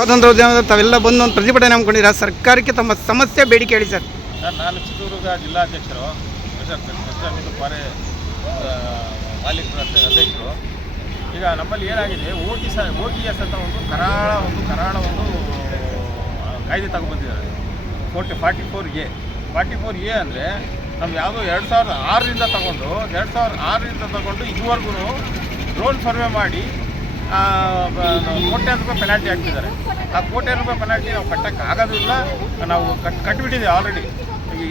ಸ್ವಾತಂತ್ರ್ಯೋದ್ಯಮದ ತಾವೆಲ್ಲ ಬಂದು ಒಂದು ಪ್ರತಿಭಟನೆ ಹಮ್ಮಿಕೊಂಡಿರ ಸರ್ಕಾರಕ್ಕೆ ತಮ್ಮ ಸಮಸ್ಯೆ ಬೇಡಿಕೆ ಹೇಳಿ ಸರ್. ನಾನು ಚಿತ್ರದುರ್ಗ ಜಿಲ್ಲಾಧ್ಯಕ್ಷರು ಪಾರೆ ಮಾಲೀಕರ ಅಧ್ಯಕ್ಷರು. ಈಗ ನಮ್ಮಲ್ಲಿ ಏನಾಗಿದೆ, OTS ಅಂತ ಒಂದು ಕರಾಳ ಕಾಯ್ದೆ ತಗೊಂಡ್ಬಂದಿದ್ದಾರೆ. 44A ಅಂದರೆ ನಮ್ಮ ಯಾವುದೋ 2006ರಿಂದ ತಗೊಂಡು ಇದುವರೆಗೂ ರೋಡ್ ಸರ್ವೆ ಮಾಡಿ ಕೋಟ್ಯಾಂತರ ರೂಪಾಯಿ ಪೆನಾಲ್ಟಿ ಹಾಕ್ತಿದ್ದಾರೆ. ಆ ಕೋಟ್ಯಾಂತರ ರೂಪಾಯಿ ಪೆನಾಲ್ಟಿ ನಾವು ಕಟ್ಟೋಕ್ಕಾಗೋದಿಲ್ಲ, ನಾವು ಕಟ್ಟಿಬಿಟ್ಟಿದ್ದೀವಿ ಆಲ್ರೆಡಿ. ಈಗ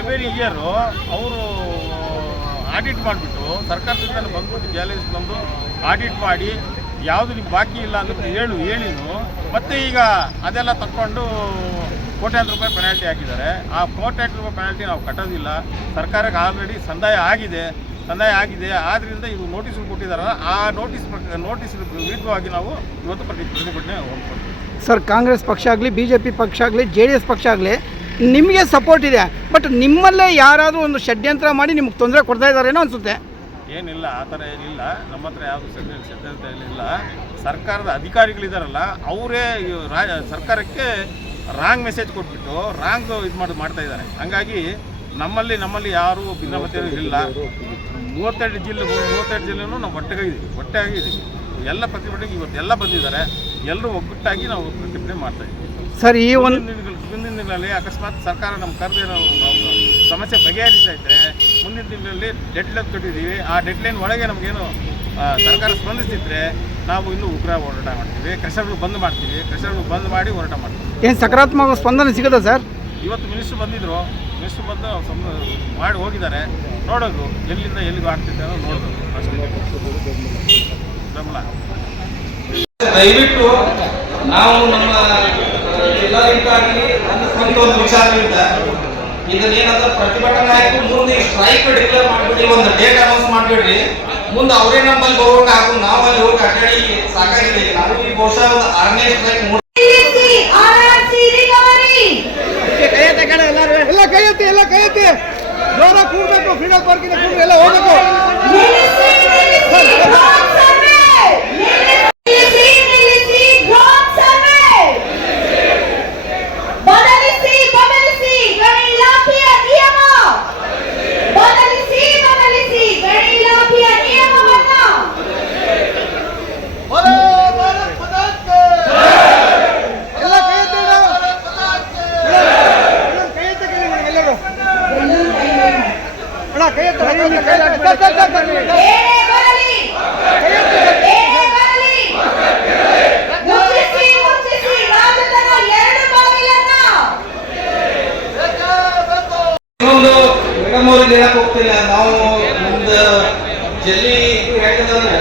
ಎವ್ರಿ ಇಯರು ಅವರು ಆಡಿಟ್ ಮಾಡಿಬಿಟ್ಟು ಸರ್ಕಾರದಿಂದ ಬಂದ್ಬಿಟ್ಟು ಗ್ಯಾಲೇಜ್ ಬಂದು ಆಡಿಟ್ ಮಾಡಿ ಯಾವುದು ನಿಮ್ಗೆ ಬಾಕಿ ಇಲ್ಲ ಅಂತ ಹೇಳಿನು ಮತ್ತೆ ಈಗ ಅದೆಲ್ಲ ತಕ್ಕೊಂಡು ಕೋಟ್ಯಾಂತರ ರೂಪಾಯಿ ಪೆನಾಲ್ಟಿ ಹಾಕಿದ್ದಾರೆ. ಆ ಕೋಟ್ಯಾಂತರ ರೂಪಾಯಿ ಪೆನಾಲ್ಟಿ ನಾವು ಕಟ್ಟೋದಿಲ್ಲ. ಸರ್ಕಾರಕ್ಕೆ ಆಲ್ರೆಡಿ ಸಂದಾಯ ಆಗಿದೆ. ಆದ್ದರಿಂದ ಇದು ನೋಟಿಸ್ ಕೊಟ್ಟಿದ್ದಾರಲ್ಲ, ಆ ನೋಟಿಸ್ ವಿರುದ್ಧವಾಗಿ ನಾವು ಇವತ್ತು ಪ್ರತಿಭಟನೆ ಹೋಗ್ಕೊಡ್ತೀವಿ ಸರ್. ಕಾಂಗ್ರೆಸ್ ಪಕ್ಷ ಆಗಲಿ, BJP ಪಕ್ಷ ಆಗಲಿ, JDS ಪಕ್ಷ ಆಗಲಿ ನಿಮಗೆ ಸಪೋರ್ಟ್ ಇದೆ, ಬಟ್ ನಿಮ್ಮಲ್ಲೇ ಯಾರಾದರೂ ಒಂದು ಷಡ್ಯಂತ್ರ ಮಾಡಿ ನಿಮಗೆ ತೊಂದರೆ ಕೊಡ್ತಾ ಇದ್ದಾರೇನೋ ಅನಿಸುತ್ತೆ. ಏನಿಲ್ಲ, ಆ ಥರ ಏನಿಲ್ಲ. ನಮ್ಮ ಹತ್ರ ಯಾವುದು ಷಡ್ಯಂತ್ರ ಏನಿಲ್ಲ. ಸರ್ಕಾರದ ಅಧಿಕಾರಿಗಳಿದ್ದಾರಲ್ಲ, ಅವರೇ ಸರ್ಕಾರಕ್ಕೆ ರಾಂಗ್ ಮೆಸೇಜ್ ಕೊಟ್ಬಿಟ್ಟು ರಾಂಗ್ ಮಾಡ್ತಾ ಇದ್ದಾರೆ. ಹಂಗಾಗಿ ನಮ್ಮಲ್ಲಿ ಯಾರೂ ಭಿನ್ನಮತೇನೂ ಇಲ್ಲ. 32 ಜಿಲ್ಲೆನೂ ನಾವು ಒಟ್ಟಾಗಿದ್ದೀವಿ. ಎಲ್ಲ ಪ್ರತಿಭಟನೆಗೆ ಇವತ್ತೆಲ್ಲ ಬಂದಿದ್ದಾರೆ. ಎಲ್ಲರೂ ಒಗ್ಗಟ್ಟಾಗಿ ನಾವು ಪ್ರತಿಭಟನೆ ಮಾಡ್ತಾಯಿದ್ದೀವಿ ಸರ್. ಈ ಮುಂದಿನ ದಿನಗಳಲ್ಲಿ ಅಕಸ್ಮಾತ್ ಸರ್ಕಾರ ನಮ್ಮ ಕರೆದೇನೋ ಸಮಸ್ಯೆ ಬಗೆಹರಿಸ್ತಾ ಇದ್ದರೆ ಮುಂದಿನ ದಿನಗಳಲ್ಲಿ ಡೆಡ್ಲೈನ್ ಕೊಟ್ಟಿದ್ದೀವಿ. ಆ ಡೆಡ್ಲೈನ್ ಒಳಗೆ ನಮಗೇನು ಸರ್ಕಾರ ಸ್ಪಂದಿಸ್ತಿದ್ರೆ ನಾವು ಇನ್ನೂ ಉಗ್ರ ಹೋರಾಟ ಮಾಡ್ತೀವಿ. ಕ್ರಷರ್ಗಳು ಬಂದ್ ಮಾಡಿ ಹೋರಾಟ ಮಾಡ್ತೀವಿ. ಏನು ಸಕಾರಾತ್ಮಕ ಸ್ಪಂದನೆ ಸಿಗುತ್ತಾ ಸರ್? ಇವತ್ತು ಮಿನಿಸ್ಟ್ರು ಬಂದಿದ್ದರು. ಮಿನಿಸ್ಟ್ರು ಬಂದು ಮಾಡಿ ಹೋಗಿದ್ದಾರೆ. ನೋಡೋದು ಎಲ್ಲಿಂದ ಎಲ್ಲಿಗೂ ಆಗ್ತಿದೆ ಅನ್ನೋ ನೋಡೋದು ಅಷ್ಟೇ. ಬೆಂಬಲ ದಯವಿಟ್ಟು ನಾವು ನಮ್ಮ ಜಿಲ್ಲಾಧಿಕಾರಿ ಸ್ವಂತ ಒಂದು ವಿಚಾರದಿಂದ ಇದನ್ನೇನಾದ್ರೂ ಪ್ರತಿಭಟನಾ ಆಯ್ತು ಮುಂದೆ ಸ್ಟ್ರೈಕ್ ಡಿಕ್ಲೇರ್ ಮಾಡಿಬಿಡಿ, ಒಂದು ಡೇಟ್ ಅನೌನ್ಸ್ ಮಾಡಿಬಿಡ್ರಿ. ಮುಂದೆ ಅವರೇ ನಮ್ಮಲ್ಲಿ ಬರೋಣ ಹಾಕು, ನಾವು ಅಲ್ಲಿ ಹೋಗಿ ಅಡ್ಡಾಡಿ ಸಾಕಾಗಿದೆ. ನಾವು ಈ ಬಹುಶಃ ಒಂದು 6ನೇ ಸ್ಟ್ರೈಕ್ ಎಲ್ಲ ಕೈಯತ್ತೆ ಜೋರ ಕೂಡಬೇಕು. ಫ್ರೀಡಮ್ ಪಾರ್ಕಿನ ಕೂಡಿ ಎಲ್ಲ ಹೋಗಬೇಕು. ಹೋಗ್ತಿಲ್ಲ ನಾವು ಮುಂದೆ ಜಲ್ಲಿ ಹೇಳ್ತದಂದ್ರೆ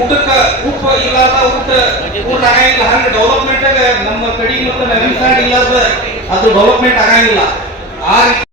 ಊಟಕ್ಕೆ ಉಪ್ಪು ಇಲ್ಲದ ಊಟ ಆಗಂಗಿಲ್ಲ. ಹಂಗೆ ಡೆವಲಪ್ಮೆಂಟ್ ನಮ್ಮ ಕಡೆ ಮತ್ತು ನವೀನ್ ಸಾಡ್ ಇಲ್ಲದ ಅದು ಡೆವಲಪ್ಮೆಂಟ್ ಆಗಂಗಿಲ್ಲ. ಆ